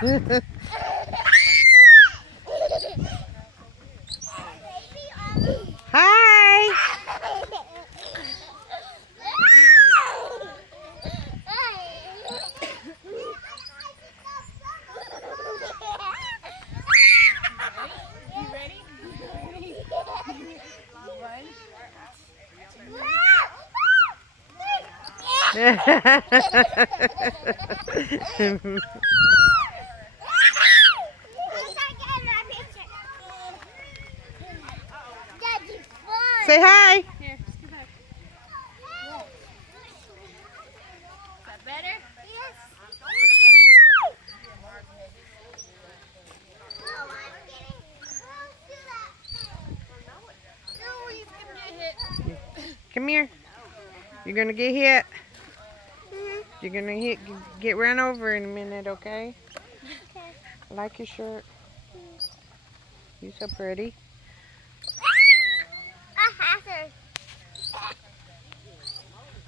Hi. You ready? Say hi. Here, scoot back. Is that better? Yes. Oh, I'm getting close to that thing. No, he's gonna get hit. Come here. You're gonna get hit. You're gonna get run over in a minute, okay? Okay. I like your shirt. You're so pretty.